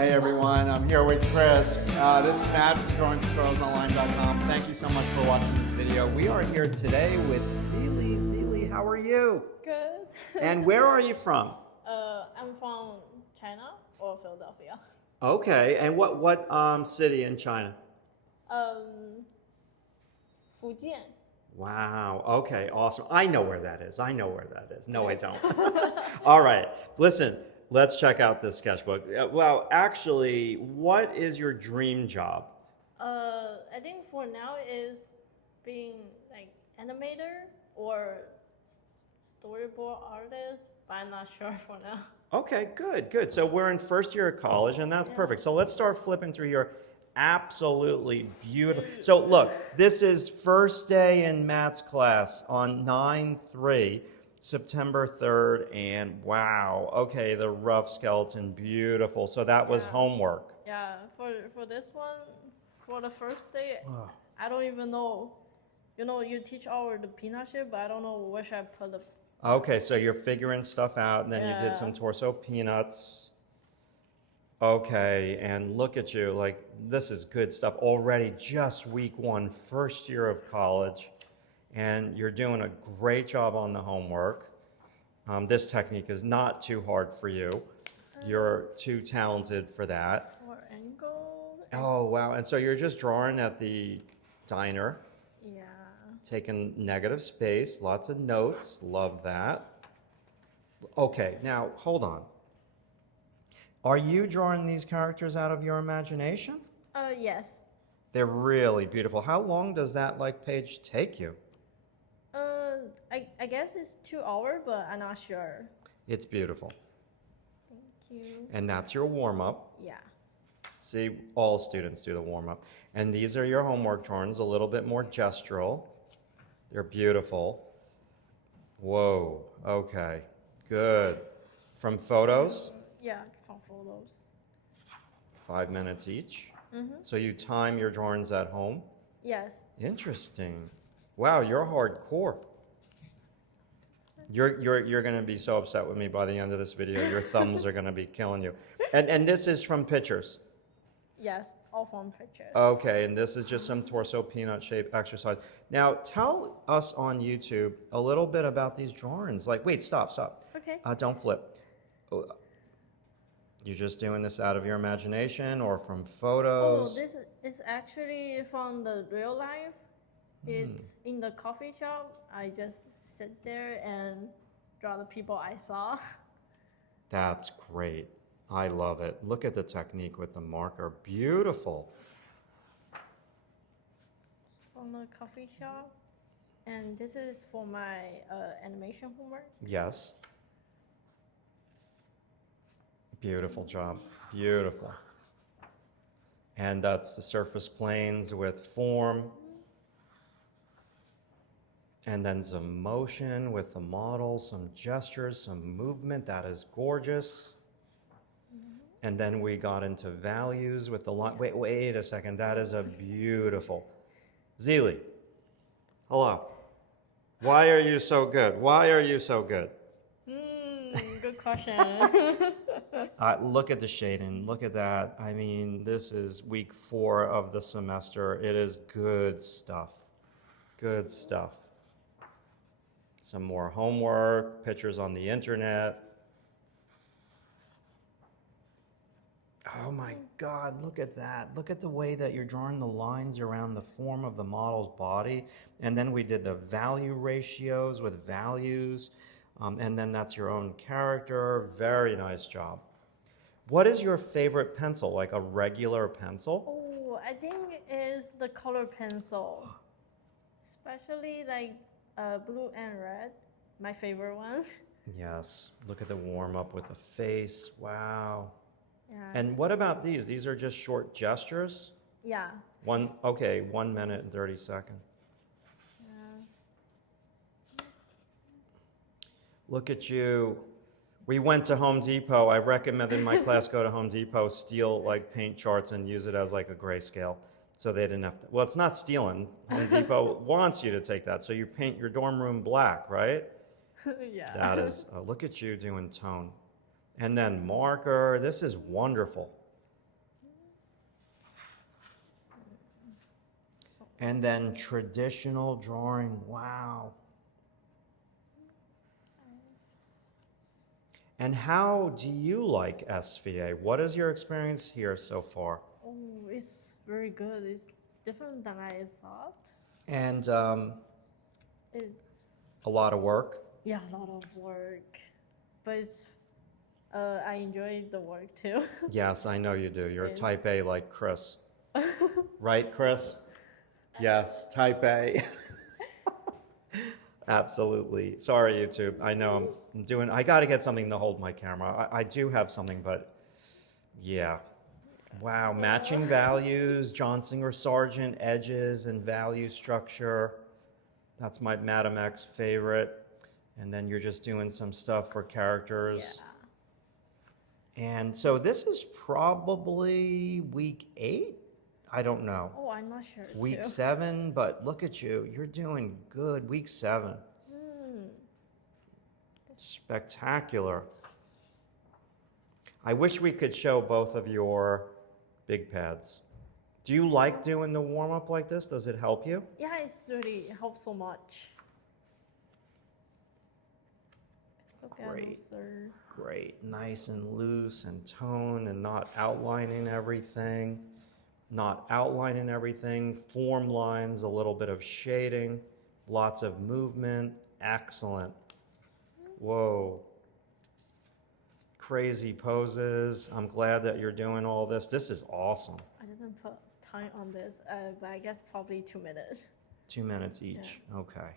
Hey everyone, I'm here with Chris. This is Matt from drawingtutorialsonline.com. Thank you so much for watching this video. We are here today with ZiLi. ZiLi, how are you? Good. And where are you from? I'm from China or Philadelphia. Okay, and what city in China? Fujian. Wow, okay, awesome. I know where that is. No, I don't. All right, listen, let's check out this sketchbook. Well, actually, what is your dream job? I think for now is being like animator or storyboard artist, but I'm not sure for now. Okay, good. So we're in first year of college, and that's perfect. So let's start flipping through here. Absolutely beautiful. So look, this is first day in Matt's class on 9/3, September 3rd, and wow, okay, the rough skeleton, beautiful. So that was homework. Yeah, for this one, for the first day, I don't even know. You know, you teach the peanut shape, but I don't know where should I put the. Okay, so you're figuring stuff out, and then you did some torso peanuts. Okay, and look at you, like, this is good stuff already, just week one, first year of college, and you're doing a great job on the homework. This technique is not too hard for you. You're too talented for that. For angle. Oh, wow, and so you're just drawing at the diner. Yeah. Taking negative space, lots of notes, love that. Okay, now, hold on. Are you drawing these characters out of your imagination? Yes. They're really beautiful. How long does that page take you? I guess it's 2 hours, but I'm not sure. It's beautiful. Thank you. And that's your warm-up. Yeah. See, all students do the warm-up. And these are your homework drawings, a little bit more gestural. They're beautiful. Whoa, okay, good. From photos? Yeah, from photos. 5 minutes each. So you time your drawings at home? Yes. Interesting. Wow, you're hardcore. You're going to be so upset with me by the end of this video. Your thumbs are going to be killing you. And this is from pictures? Yes, all from pictures. Okay, and this is just some torso peanut shape exercise. Now, tell us on YouTube a little bit about these drawings. Like, wait, stop. Okay. Don't flip. You're just doing this out of your imagination or from photos? Oh, this is actually from the real life. It's in the coffee shop. I just sit there and draw the people I saw. That's great. I love it. Look at the technique with the marker. Beautiful. It's from the coffee shop. And this is for my animation homework. Yes. Beautiful job. Beautiful. And that's the surface planes with form. And then some motion with the model, some gestures, some movement. That is gorgeous. And then we got into values with the line. Wait a second. That is a beautiful. ZiLi, hello. Why are you so good? Good question. Look at the shading. Look at that. I mean, this is week 4 of the semester. It is good stuff. Good stuff. Some more homework, pictures on the internet. Oh my God, look at that. Look at the way that you're drawing the lines around the form of the model's body. And then we did the value ratios with values. And then that's your own character. Very nice job. What is your favorite pencil? Like a regular pencil? Oh, I think it's the color pencil. Especially like blue and red. My favorite one. Yes. Look at the warm up with the face. Wow. Yeah. And what about these? These are just short gestures? Yeah. 1 minute and 30 seconds. Yeah. Look at you. We went to Home Depot. I recommended in my class go to Home Depot, steal paint charts and use it as a grayscale. So they didn't have to, well, it's not stealing. Home Depot wants you to take that. So you paint your dorm room black, right? Yeah. That is, look at you doing tone. And then marker, this is wonderful. And then traditional drawing. Wow. And how do you like SVA? What is your experience here so far? Oh, it's very good. It's different than I thought. And It's a lot of work. yeah, a lot of work, but it's I enjoy the work too. Yes, I know you do. You're Yes. type A like Chris. Right, Chris? Yes, type A. Absolutely. Sorry, YouTube. I know I'm doing, I got to get something to hold my camera. I do have something, but yeah. Wow, matching values, John Singer Sargent, edges and value structure. That's my Madam X favorite. And then you're just doing some stuff for characters. Yeah. And so this is probably week 8? I don't know. Oh, I'm not sure. Week too. 7, but look at you. You're doing good. Week 7. Spectacular. I wish we could show both of your big pads. Do you like doing the warm-up like this? Does it help you? Yeah, it's really helps so much. It's okay, Great. sir. Great. Nice and loose and tone and not outlining everything. Not outlining everything. Form lines, a little bit of shading, lots of movement. Excellent. Whoa. Crazy poses. I'm glad that you're doing all this. This is awesome. I didn't put time on this, but I guess probably 2 minutes. 2 minutes each. Okay.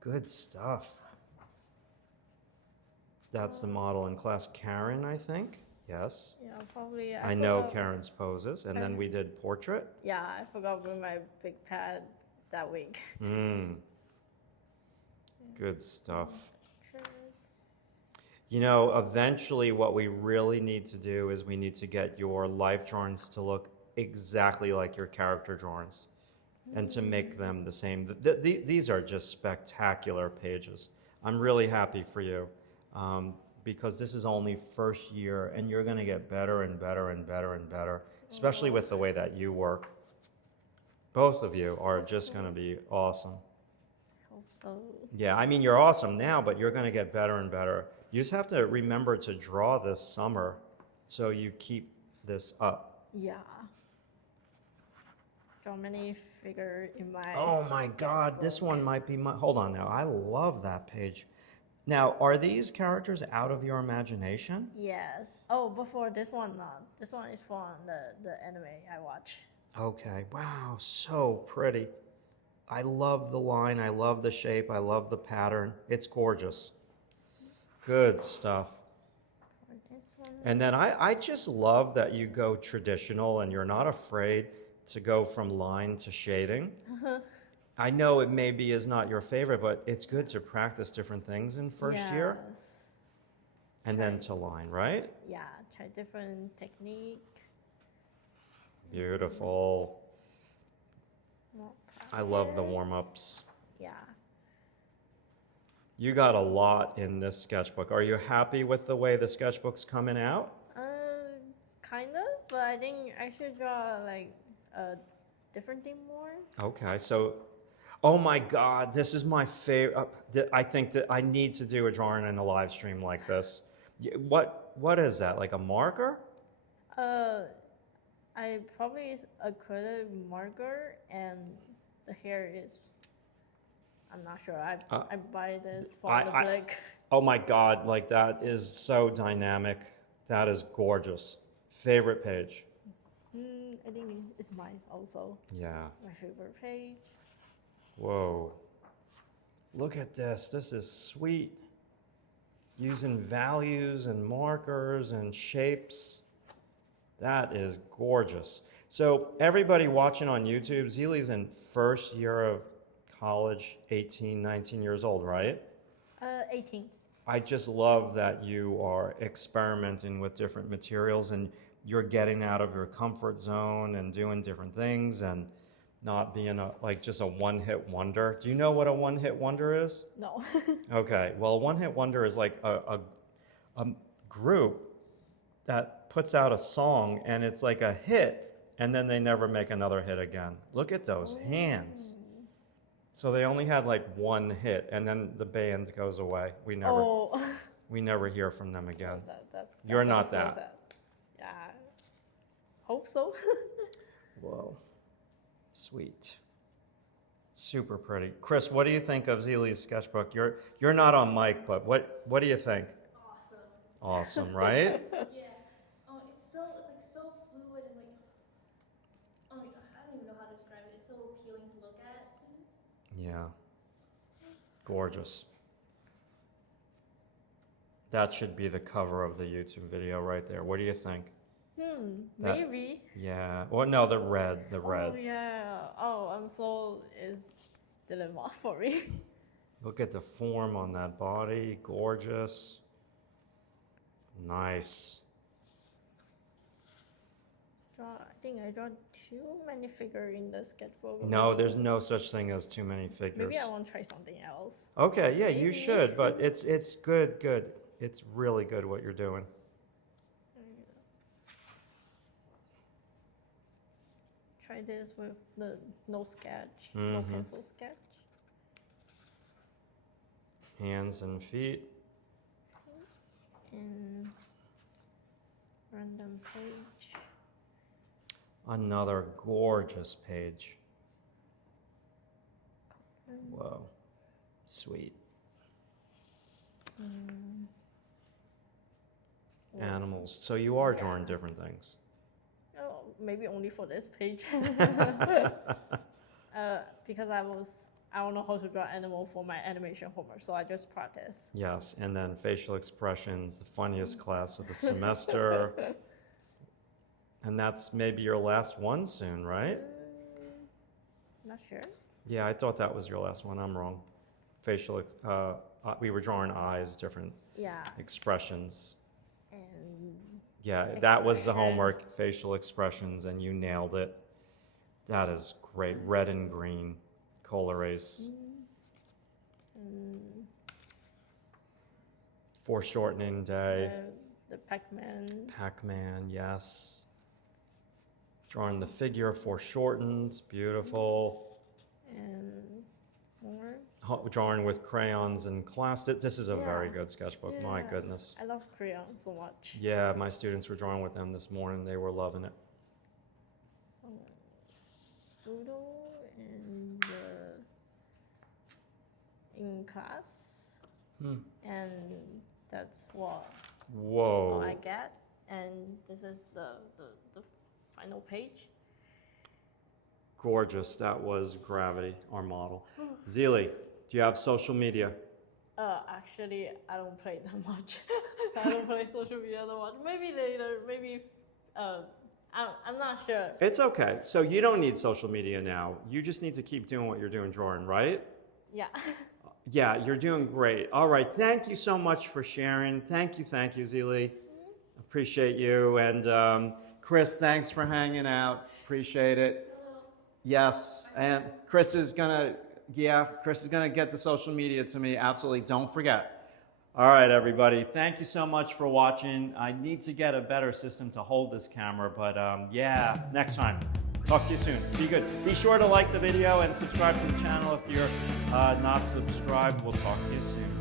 Good stuff. That's the model in class, Karen, I think. Yes. Yeah, probably. I know forgot- Karen's poses. And then we did portrait. Yeah, I forgot to bring my big pad that week. Good stuff. Pictures. You know, eventually what we really need to do is we need to get your life drawings to look exactly like your character drawings and to make them the same. These are just spectacular pages. I'm really happy for you because this is only first year and you're going to get better and better and better and better, especially with the way that you work. Both of you are just going to be awesome. Hope so. Yeah, I mean, you're awesome now, but you're going to get better and better. You just have to remember to draw this summer so you keep this up. Yeah. Draw many figure in my. Oh my God, this one might be my. Hold on now. I love that page. Now, are these characters out of your imagination? Yes. Oh, before this one, not. This one is from the anime I watch. Okay. Wow, so pretty. I love the line. I love the shape. I love the pattern. It's gorgeous. Good stuff. For this one. And then I just love that you go traditional and you're not afraid to go from line to shading. I know it maybe is not your favorite, but it's good to practice different things in first year Yes. and then to line, right? Yeah, try different technique. Beautiful. More I love the practice. warm-ups. Yeah. You got a lot in this sketchbook. Are you happy with the way the sketchbook's coming out? Kind of, but I think I should draw like a different thing more. Okay, so, oh my God, this is my favorite. I think that I need to do a drawing in a live stream like this. What is that, like a marker? I probably is acrylic marker and the hair is. I'm not sure. I buy this for the black. Oh my God, like that is so dynamic. That is gorgeous. Favorite page? I think it's mine also. Yeah. My favorite page. Whoa. Look at this. This is sweet. Using values and markers and shapes. That is gorgeous. So everybody watching on YouTube, ZiLi's in first year of college, 18, 19 years old, right? 18. I just love that you are experimenting with different materials and you're getting out of your comfort zone and doing different things and not being just a one-hit wonder. Do you know what a one-hit wonder is? No. Okay, well, a one-hit wonder is like a group that puts out a song and it's like a hit and then they never make another hit again. Look at those hands. So they only had like one hit, and then the band goes away. We never hear from them again. You're not sounds that. So sad. Yeah, hope so. Whoa, sweet, super pretty. Chris, what do you think of ZiLi's sketchbook? You're not on mic, but what do you think? Awesome. Awesome, right? Yeah. Oh, it's like so fluid and like, oh my god, I don't even know how to describe it. It's so appealing to look at. Yeah, gorgeous. That should be the cover of the YouTube video right there. What do you think? That- Maybe. Yeah. Well, no, the red. Oh yeah. Oh, I'm so is dilemma for me. Look at the form on that body. Gorgeous. Nice. I think I draw too many figures in the sketchbook. No, there's no such thing as too many figures. Maybe I want to try something else. Okay, yeah, you Maybe. should, but it's good. It's really good what you're doing. Try this with the no sketch, no Mhm. pencil sketch. Hands and feet. And random page. Another gorgeous page. Whoa. Sweet. Animals. So you are drawing different things. Oh, maybe only for this page. Because I don't know how to draw animal for my animation homework, so I just practice. Yes, and then facial expressions, the funniest class of the semester. And that's maybe your last one soon, right? Not sure. Yeah, I thought that was your last one. I'm wrong. We were drawing eyes, different Yeah. expressions. And Yeah, that was the Expression. homework, facial expressions, and you nailed it. That is great. Red and green, colorase. Foreshortening day. the Pac-Man. Pac-Man, yes. Drawing the figure foreshortened, beautiful. And more. Drawing with crayons and class. This is a very Yeah. good sketchbook, my Yeah. goodness. I love crayon so much. Yeah, my students were drawing with them this morning. They were loving it. So, doodle and in class. And that's what Whoa. I get. And this is the final page. Gorgeous. That was Gravity, our model. ZiLi, do you have social media? Actually, I don't play that much. I don't play social media that much. Maybe later, maybe, I'm not sure. It's okay. So you don't need social media now. You just need to keep doing what you're doing drawing, right? Yeah. Yeah, you're doing great. All right. Thank you so much for sharing. Thank you, ZiLi. Appreciate you. And Chris, thanks for hanging out. Appreciate it. Yes, and Chris is gonna get the social media to me. Absolutely, don't forget. All right, everybody, thank you so much for watching. I need to get a better system to hold this camera, but yeah, next time. Talk to you soon. Be good. Be sure to like the video and subscribe to the channel if you're not subscribed. We'll talk to you soon.